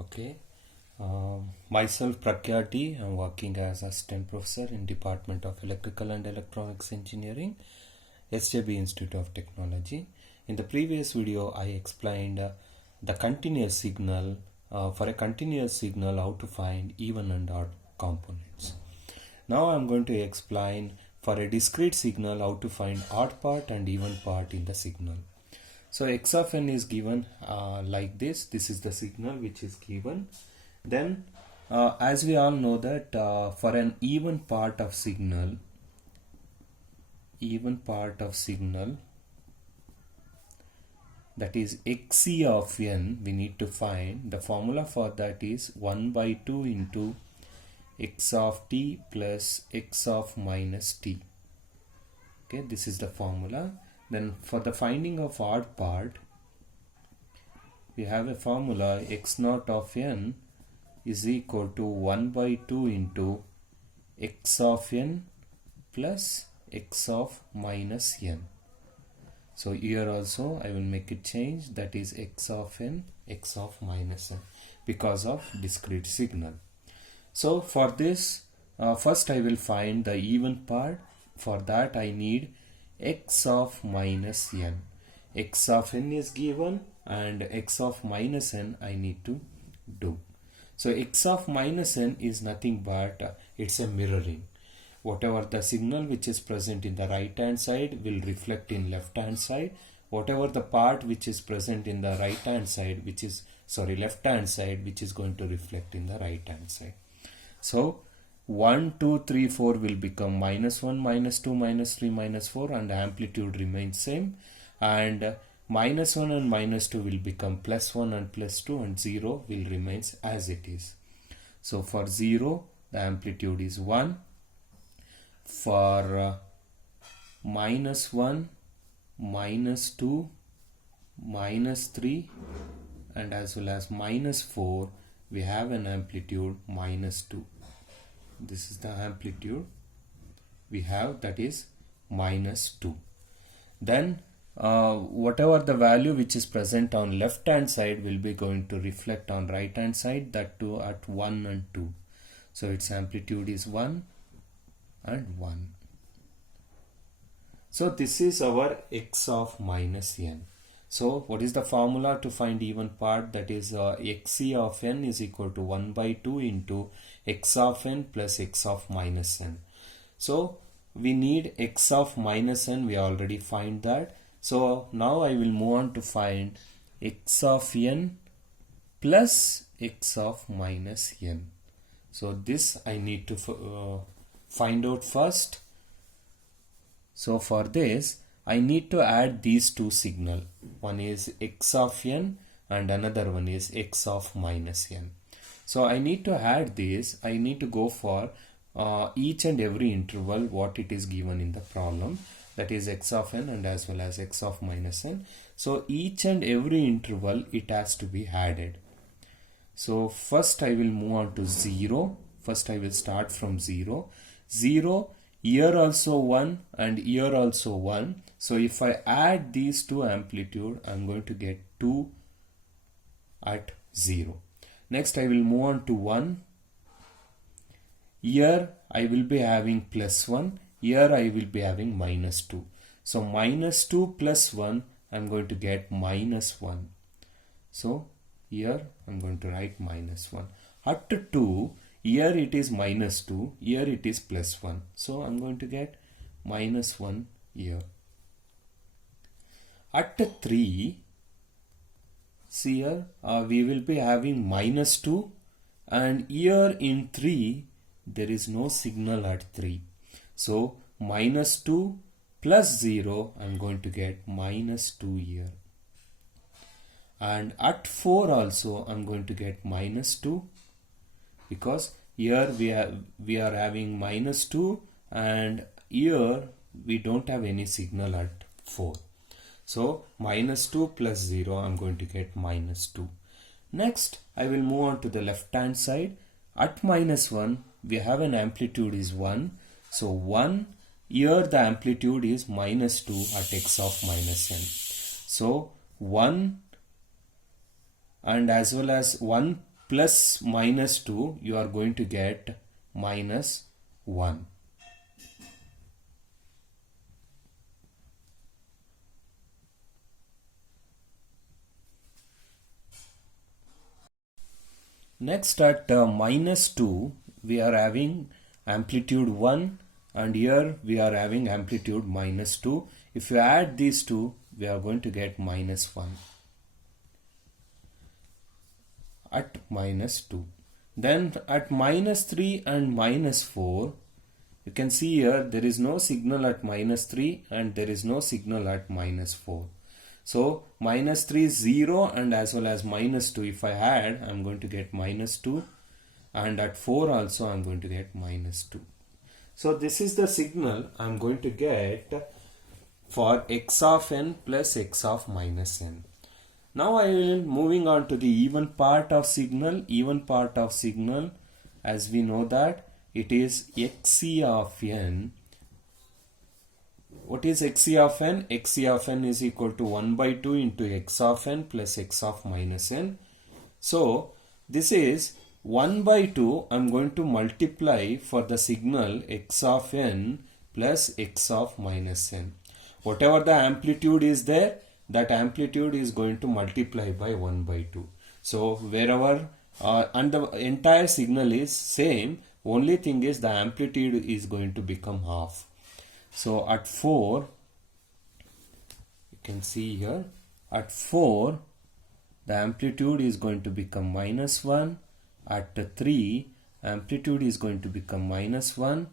Okay. Myself Prakyati. I'm working as assistant professor in Department of Electrical and Electronics Engineering, SJB Institute of Technology. In the previous video, I explained the continuous signal. For a continuous signal, how to find even and odd components. Now I'm going to explain for a discrete signal how to find odd part and even part in the signal. So x of n is given like this. This is the signal which is given. Then as we all know that for an even part of signal, that is xc of n, we need to find the formula for that is 1 by 2 into x of t plus x of minus t. Okay, this is the formula. Then for the finding of odd part, we have a formula x naught of n is equal to 1 by 2 into x of n plus x of minus n. So here also I will make it change, that is x of n, x of minus n, because of discrete signal. So for this, first I will find the even part. For that I need x of minus n. X of n is given and x of minus n I need to do. So x of minus n is nothing but it's a mirroring. Whatever the signal which is present in the right hand side will reflect in left hand side. Whatever the part which is present in the right hand side, left hand side, which is going to reflect in the right hand side. So 1, 2, 3, 4 will become minus 1, minus 2, minus 3, minus 4, and the amplitude remains same. And minus 1 and minus 2 will become plus 1 and plus 2, and 0 will remains as it is. So for 0, the amplitude is 1. For minus 1, minus 2, minus 3, and as well as minus 4, we have an amplitude minus 2. This is the amplitude we have, that is minus 2. Then whatever the value which is present on left hand side will be going to reflect on right hand side, that too at 1 and 2. So its amplitude is 1 and 1. So this is our x of minus n. So what is the formula to find even part? That is xc of n is equal to 1 by 2 into x of n plus x of minus n. So we need x of minus n, we already find that. So now I will move on to find x of n plus x of minus n. So this I need to find out first. So for this I need to add these two signal. One is x of n and another one is x of minus n. So I need to add this. I need to go for each and every interval what it is given in the problem, that is x of n and as well as x of minus n. So each and every interval it has to be added. So first I will move on to 0. First I will start from 0. 0, here also 1 and here also 1. So if I add these two amplitude, I am going to get 2 at 0. Next I will move on to 1. Here I will be having plus 1. Here I will be having minus 2. So minus 2 plus 1, I am going to get minus 1. So here I am going to write minus 1. At 2, here it is minus 2, here it is plus 1. So I am going to get minus 1 here. At 3, see here we will be having minus 2, and here in 3 there is no signal at 3. So minus 2 plus 0, I am going to get minus 2 here. And at 4 also I am going to get minus 2, because here we are having minus 2 and here we don't have any signal at 4. So minus 2 plus 0, I am going to get minus 2. Next I will move on to the left hand side. At minus 1 we have an amplitude is 1. So 1, here the amplitude is minus 2 at x of minus n. So 1 and as well as 1 plus minus 2, you are going to get minus 1. Next at minus 2, we are having amplitude 1 and here we are having amplitude minus 2. If you add these two, we are going to get minus 1 at minus 2. Then at minus 3 and minus 4, you can see here there is no signal at minus 3 and there is no signal at minus 4. So minus 3 is 0 and as well as minus 2. If I add, I am going to get minus 2 and at 4 also I am going to get minus 2. So this is the signal I am going to get for x of n plus x of minus n. Now I will moving on to the even part of signal. Even part of signal, as we know that it is xc of n. What is xc of n? Xc of n is equal to 1 by 2 into x of n plus x of minus n. So this is 1 by 2. I am going to multiply for the signal x of n plus x of minus n. Whatever the amplitude is there, that amplitude is going to multiply by 1 by 2. So wherever and the entire signal is same, only thing is the amplitude is going to become half. So at 4, you can see here, at 4 the amplitude is going to become minus 1. At 3, amplitude is going to become minus 1.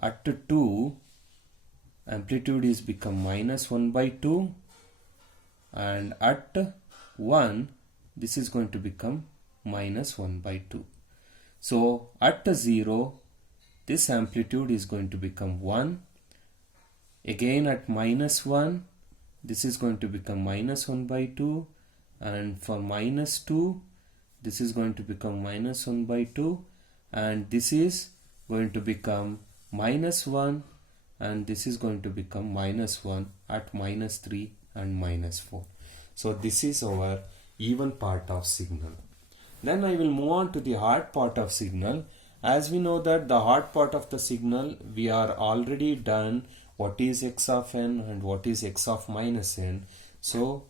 At 2, amplitude is become minus 1 by 2. And at 1, this is going to become minus 1 by 2. So at 0, this amplitude is going to become 1. Again at minus 1, this is going to become minus 1 by 2. And for minus 2, this is going to become minus 1 by 2. And this is going to become minus 1. And this is going to become minus 1 at minus 3 and minus 4. So this is our even part of signal. Then I will move on to the hard part of signal. As we know that the hard part of the signal, we are already done what is x of n and what is x of minus n. So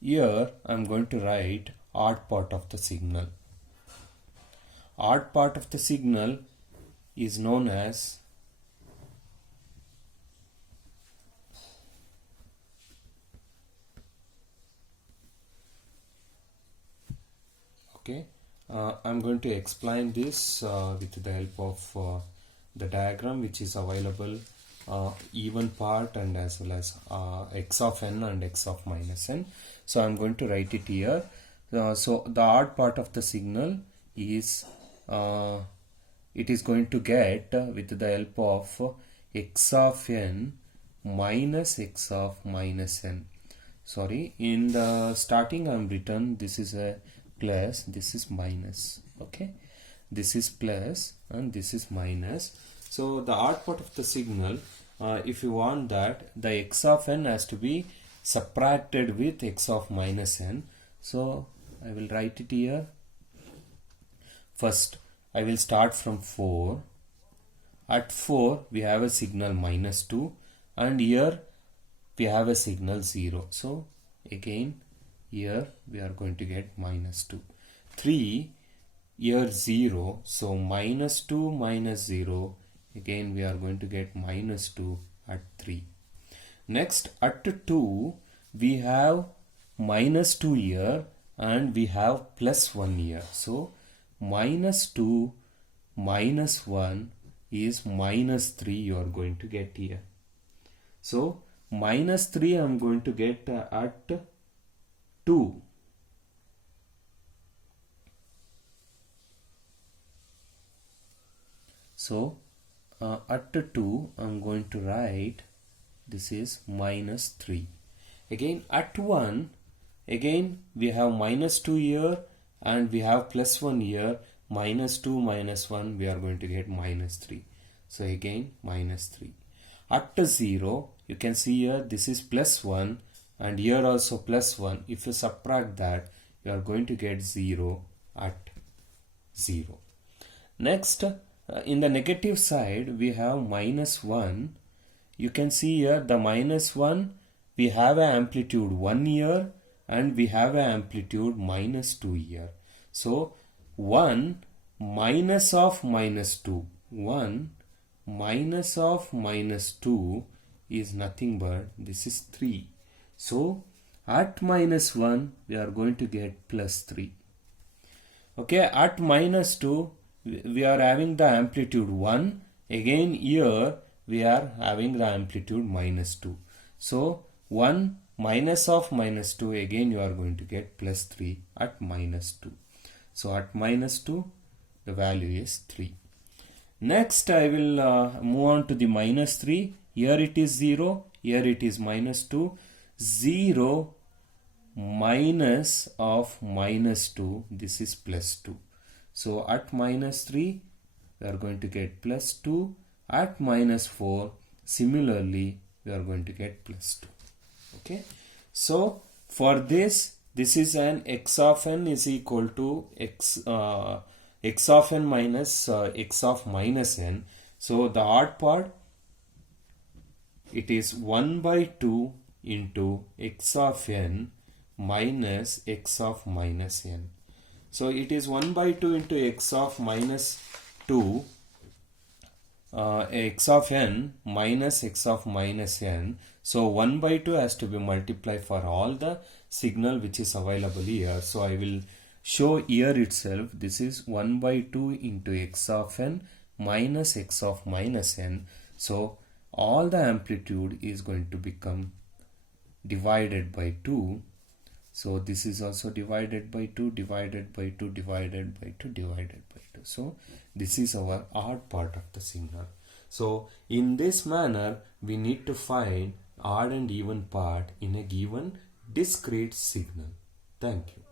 here I am going to write odd part of the signal. Odd part of the signal is known as I'm going to explain this with the help of the diagram which is available, even part and as well as x of n and x of minus n. So I'm going to write it here. So the odd part of the signal is it is going to get with the help of x of n minus x of minus n. Sorry, in the starting I am written this is a plus, this is minus. Okay, this is plus and this is minus. So the odd part of the signal, if you want that the x of n has to be subtracted with x of minus n. So I will write it here. First I will start from 4. At 4 we have a signal minus 2 and here we have a signal 0. So again here we are going to get minus 2. 3, here 0. So minus 2 minus 0. Again we are going to get minus 2 at 3. Next at 2 we have minus 2 here and we have plus 1 here. So minus 2 minus 1 is minus 3 you are going to get here. So minus 3 I am going to get at 2. So at 2 I am going to write this is minus 3. Again at 1, again we have minus 2 here and we have plus 1 here. Minus 2 minus 1 we are going to get minus 3. So again minus 3. At 0 you can see here this is plus 1 and here also plus 1. If you subtract that, you are going to get 0 at 0. Next, in the negative side, we have minus 1. You can see here the minus 1, we have an amplitude 1 here and we have an amplitude minus 2 here. So 1 minus of minus 2. 1 minus of minus 2 is nothing but this is 3. So at minus 1 we are going to get plus 3. Okay, at minus 2 we are having the amplitude 1. Again here we are having the amplitude minus 2. So 1 minus of minus 2, again you are going to get plus 3 at minus 2. So at minus 2 the value is 3. Next I will move on to the minus 3. Here it is 0, here it is minus 2. 0 minus of minus 2, this is plus 2. So at minus 3 we are going to get plus 2. At minus 4 similarly we are going to get plus 2. Okay, so for this is an x of n is equal to x of n minus x of minus n. So the odd part, it is 1 by 2 into x of n minus x of minus n. So it is 1 by 2 into x of minus 2, x of n minus x of minus n. So 1 by 2 has to be multiplied for all the signal which is available here. So I will show here itself. This is 1 by 2 into x of n minus x of minus n. So all the amplitude is going to become divided by 2. So this is also divided by 2, divided by 2, divided by 2, divided by 2. So this is our odd part of the signal. So in this manner we need to find odd and even part in a given discrete signal. Thank you.